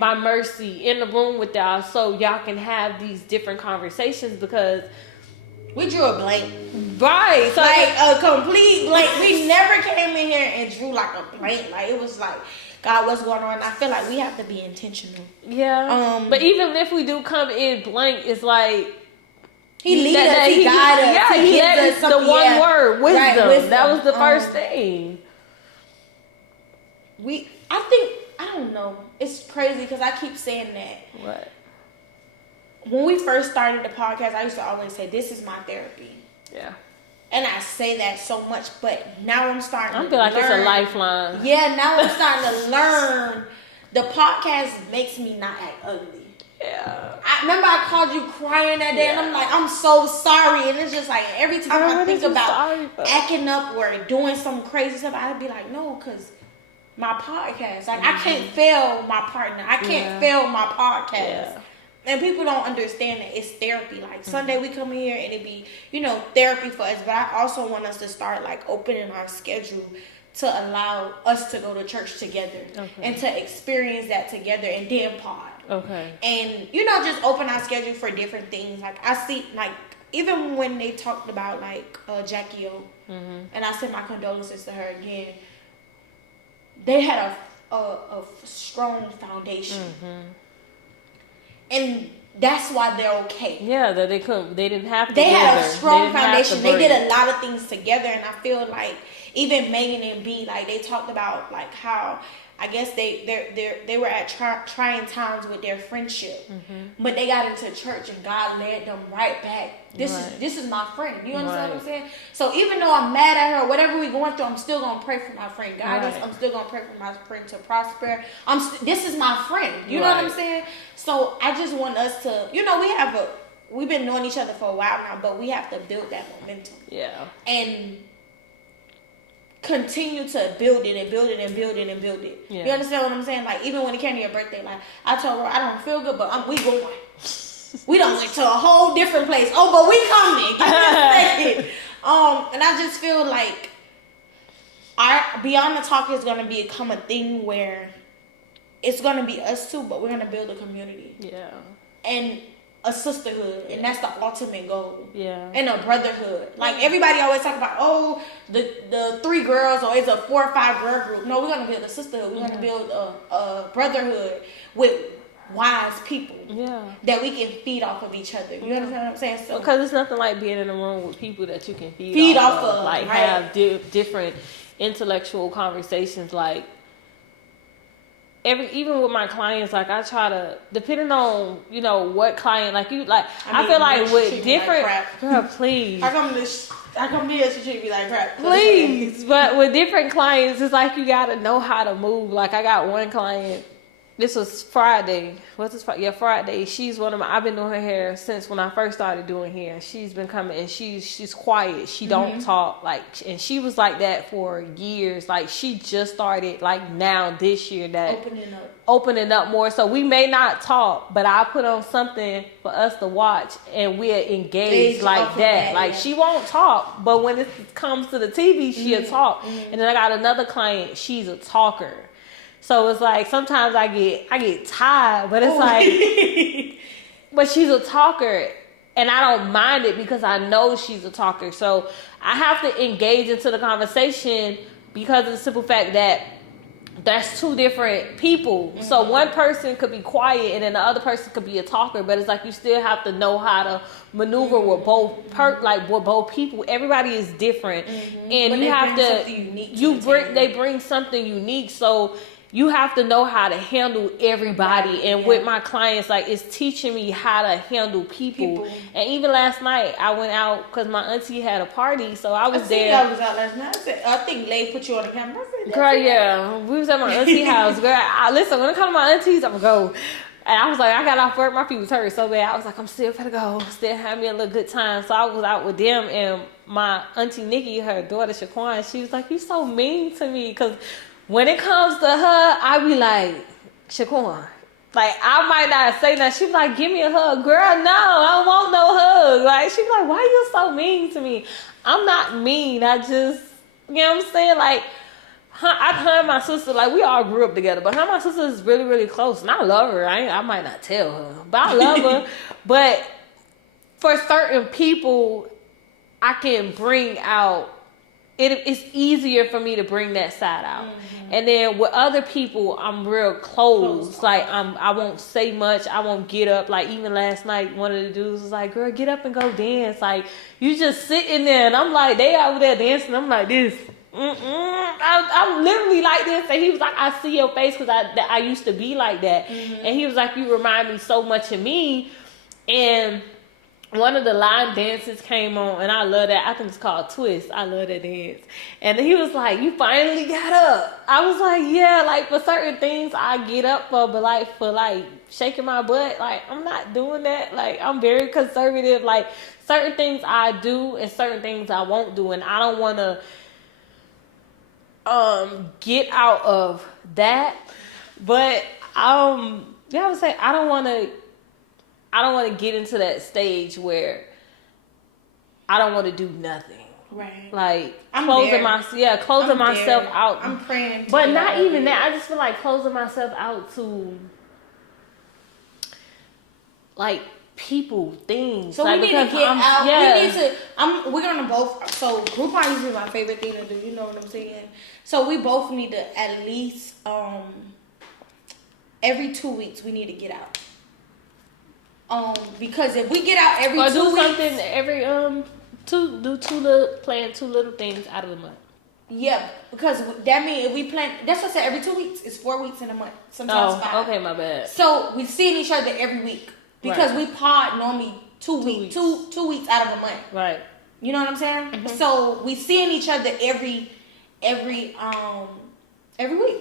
my mercy in the room with y'all so y'all can have these different conversations because we drew a blank. Right. So a complete blank. We never came in here and drew a blank. It was God, what's going on? I feel like we have to be intentional. Yeah. But even if we do come in blank, it's He leads us. He guides us. Yeah, He led us the one word, wisdom. That was the first thing. I don't know. It's crazy because I keep saying that. What? When we first started the podcast, I used to always say, this is my therapy. Yeah. And I say that so much, but now I'm starting to learn. I feel like it's a lifeline. Yeah, now I'm starting to learn. The podcast makes me not act ugly. Yeah. I remember I called you crying that day, and I'm like, I'm so sorry. And it's just every time I think about acting up or doing some crazy stuff, I'd be like, no, because my podcast. I can't fail my partner. I can't fail my podcast. Yeah. And people don't understand that it's therapy. Sunday we come here and it be, therapy for us. But I also want us to start opening our schedule to allow us to go to church together and to experience that together and then pod. Okay. And, just open our schedule for different things. I see, even when they talked about Jackie O, and I send my condolences to her again, they had a strong foundation. And that's why they're okay. Yeah, that they didn't have to. They had a strong foundation. They did a lot of things together, and I feel like even Megan and B, like they talked about like how I guess they were at trying times with their friendship, but they got into church and God led them right back. This is my friend. You understand what I'm saying? So even though I'm mad at her, whatever we going through, I'm still gonna pray for my friend. I'm still gonna pray for my friend to prosper. This is my friend. You know what I'm saying? So I just want us to, we've been knowing each other for a while now, but we have to build that momentum. Yeah. And continue to build it and build it and build it and build it. Yeah. You understand what I'm saying? Like, even when it came to your birthday, like, I told her, I don't feel good, but we going. We done went to a whole different place. Oh, but we coming. And I just feel like our Beyond the Talk is going to become a thing where it's going to be us two, but we're going to build a community. Yeah. And a sisterhood, and that's the ultimate goal. Yeah. And a brotherhood. Like, everybody always talk about, the 3 girls, or it's a 4 or 5 girl group. No, we're gonna build a sisterhood. We're gonna build a brotherhood with wise people. Yeah. That we can feed off of each other. You understand what I'm saying? So, because it's nothing like being in a room with people that you can feed off of. Like, have different intellectual conversations. Like, even with my clients, like, I try to, depending on, what client, like, I feel like with different, like girl, please. How come here she treat me like crap? Please. But with different clients, it's like you gotta know how to move. Like, I got one client, this was Friday. What's this Friday? Yeah, Friday. She's I've been doing her hair since when I first started doing hair. She's been coming, and she's quiet. She don't talk, like, and she was like that for years. Like, she just started, like, now this year that opening up more. So we may not talk, but I put on something for us to watch, and we're engaged like that. Like, she won't talk, but when it comes to the TV, she'll talk. And then I got another client. She's a talker. So it's like sometimes I get tired, but it's like, but she's a talker, and I don't mind it because I know she's a talker. So I have to engage into the conversation because of the simple fact that that's 2 different people. So one person could be quiet, and then the other person could be a talker. But it's like you still have to know how to maneuver with both with both people. Everybody is different, and but you have to they bring something unique. So you have to know how to handle everybody. And with my clients, like, it's teaching me how to handle people. And even last night, I went out because my auntie had a party, so I was there. I was out last night. I think Lay put you on the camera. Girl, yeah. We was at my auntie house. Girl, listen, when it comes to my aunties, I'm going to go. And I was like, I got off work, my feet was hurt so bad. I was like, I'm still gonna go. Still have me a little good time. So I was out with them, and my auntie Nikki, her daughter Shaquan, she was like, you so mean to me. Because when it comes to her, I be like, Shaquan. Like, I might not say that. She be like, give me a hug. Girl, no, I don't want no hug. Like, she be like, why you so mean to me? I'm not mean. I just, you know what I'm saying? Like, her and my sister, like, we all grew up together. But her and my sister is really, really close. And I love her. I might not tell her. But I love her. But for certain people, I can bring out, it's easier for me to bring that side out. And then with other people, I'm real close. Like, I won't say much. I won't get up. Like, even last night, one of the dudes was like, girl, get up and go dance. Like, you just sitting there. And I'm like, they over there dancing. I'm like this. I'm literally like this. And he was like, I see your face because I used to be like that. And he was like, you remind me so much of me. And one of the line dances came on, and I love that. I think it's called Twist. I love that dance. And he was like, you finally got up. I was like, yeah, like, for certain things I get up for, but like, for like shaking my butt, like, I'm not doing that. Like, I'm very conservative. Like, certain things I do and certain things I won't do, and I don't want to get out of that. But I would say I don't want to get into that stage where I don't want to do nothing. Right. Like, I'm closing myself out. I'm praying. But not even that. I just feel like closing myself out to, like, people, things. So like, we need to get out. Yeah. We're gonna both. So Groupon is my favorite thing to do. You know what I'm saying? So we both need to at least every 2 weeks we need to get out. Because if we get out every 2 weeks, do something every plan 2 little things out of the month. Yeah, because that means if we plan, that's what I said, every 2 weeks. It's 4 weeks in a month. Sometimes 5. Okay, my bad. So we seeing each other every week. Because we pod normally 2 weeks. 2 weeks out of a month. Right. You know what I'm saying? Mm-hmm. So we seeing each other every week,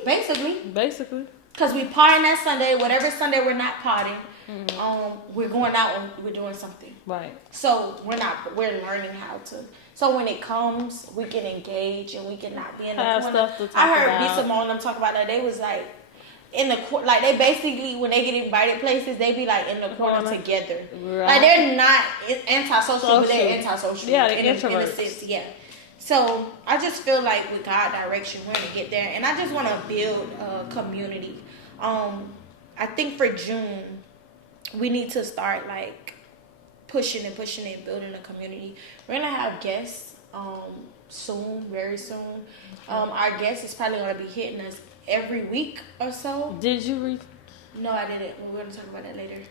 basically. Because we partying that Sunday, whatever Sunday we're not partying, we're going out and we're doing something. Right. So we're learning how to. So when it comes, we can engage and we can not be in the corner. Stuff to talk I heard about. Lisa Mo and them talk about that. They was like in the corner, like they basically when they get invited places, they be like in the corner together. Right. Like they're not antisocial, but they're antisocial. Yeah, they're in a introverts. sense, yeah. So I just feel like with God direction, we're gonna get there, and I just want to build a community. I think for June, we need to start like pushing and building a community. We're gonna have guests soon, very soon. Our guest is probably gonna be hitting us every week or so. Did you read? No, I didn't. We're gonna talk about that later.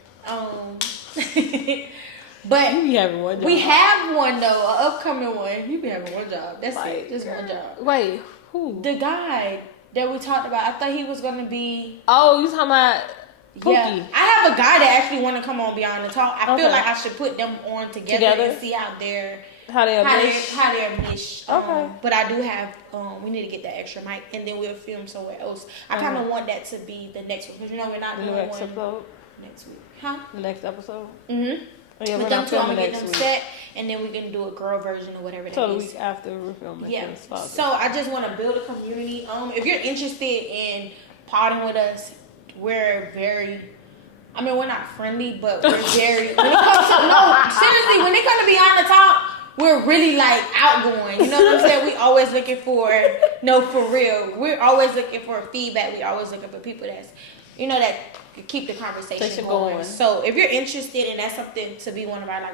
But you be having one job. We have one though, an upcoming one. You be having one job. That's it. Just one job. Wait, who? The guy that we talked about. I thought he was gonna be. Oh, you talking about? Pookie. Yeah, I have a guy that actually want to come on Beyond the Talk. I feel like I should put them on together and see how they're mesh. Okay. But I do have we need to get that extra mic and then we'll film somewhere else. I kind of want that to be the next one because we're not doing one episode next week, huh? The next episode. Mm-hmm. Yeah, with them two, I'm gonna get them set, and then we can do a girl version or whatever that is. So the week after we're filming. Yeah. So I just want to build a community. If you're interested in potting with us, we're not friendly, but we're very. When it comes to seriously, when it comes to Beyond the Talk, we're really like outgoing. You know what I'm saying? We always looking for for real. We're always looking for feedback. We always looking for people that's that keep the conversation going. So if you're interested and that's something to be one of our like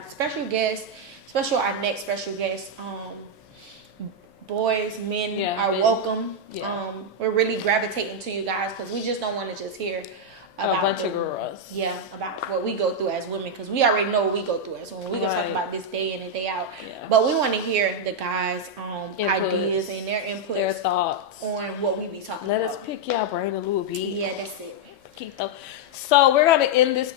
our next special guest, boys, men are welcome. Yeah. We're really gravitating to you guys because we just don't want to just hear about a bunch of girls. Yeah, about what we go through as women because we already know what we go through as women. We gonna talk about this day in and day out. Yeah. But we want to hear the guys' ideas and their inputs, their thoughts on what we be talking about. Let us pick y'all brain a little bit. Yeah, that's it. So we're gonna end this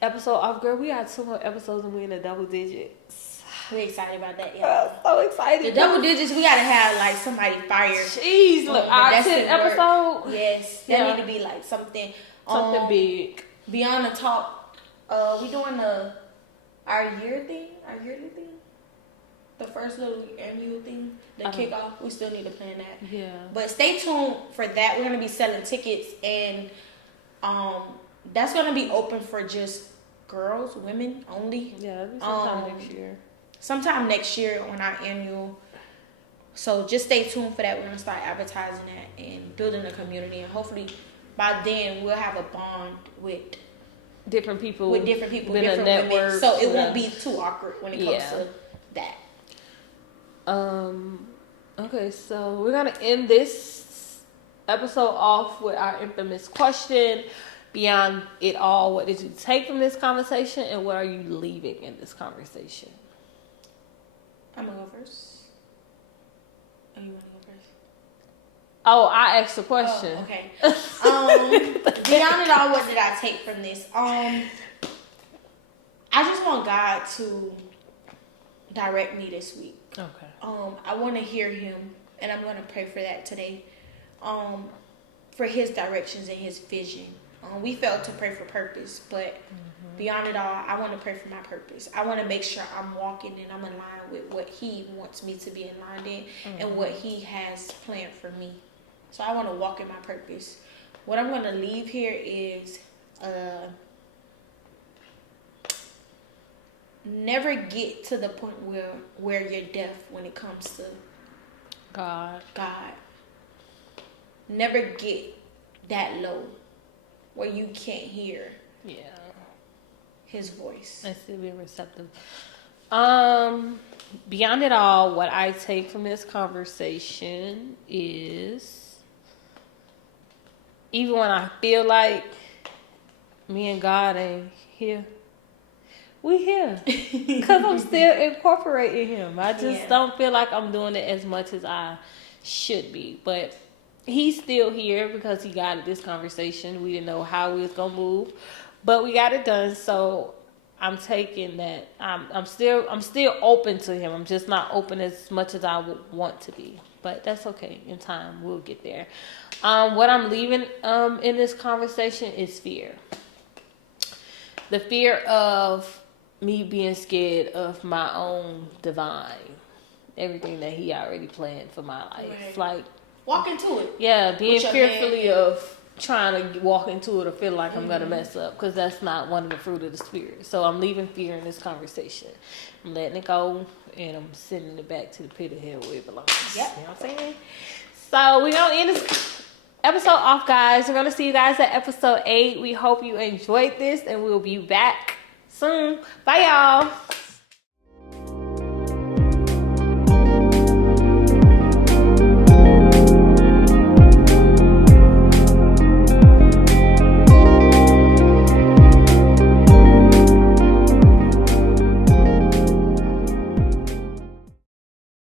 episode off, girl. We got 2 more episodes and we're in the double digits. We're excited about that, y'all. So excited. The double digits, we gotta have like somebody fired. Jeez, look, our 10th episode. Yes, that need to be like something big. Beyond the Talk. We doing our yearly thing. The first little annual thing, the kickoff. We still need to plan that. Yeah. But stay tuned for that. We're gonna be selling tickets, and that's gonna be open for just girls, women only. Yeah, sometime next year. Sometime next year on our annual. So just stay tuned for that. We're gonna start advertising that and building a community, and hopefully by then we'll have a bond with different people, different women. So it won't be too awkward when it comes to that. Okay, so we're gonna end this episode off with our infamous question. Beyond it all, what did you take from this conversation and what are you leaving in this conversation? I'm gonna go first. Oh, you wanna go first? Oh, I asked the question. Oh, okay. Beyond it all, what did I take from this? I just want God to direct me this week. Okay. I want to hear Him, and I'm going to pray for that today. For His directions and His vision. We failed to pray for purpose, but beyond it all, I want to pray for my purpose. I want to make sure I'm walking and I'm aligned with what He wants me to be aligned in and what He has planned for me. So I want to walk in my purpose. What I'm going to leave here is never get to the point where you're deaf when it comes to God. Never get that low where you can't hear His voice. I still be receptive. Beyond it all, what I take from this conversation is even when I feel like me and God ain't here, we here. Because I'm still incorporating him. I just don't feel like I'm doing it as much as I should be. But he's still here because he got this conversation. We didn't know how we was going to move. But we got it done. So I'm taking that. I'm still open to him. I'm just not open as much as I would want to be. But that's okay. In time, we'll get there. What I'm leaving in this conversation is fear. The fear of me being scared of my own divine. Everything that he already planned for my life. Right. Like, walk into it. Yeah, being fearfully of trying to walk into it or feel like I'm going to mess up. Because that's not one of the fruit of the spirit. So I'm leaving fear in this conversation. I'm letting it go. And I'm sending it back to the pit of hell where it belongs. Yep. You know what I'm saying? So we're going to end this episode off, guys. We're going to see you guys at episode 8. We hope you enjoyed this. And we'll be back soon. Bye, y'all.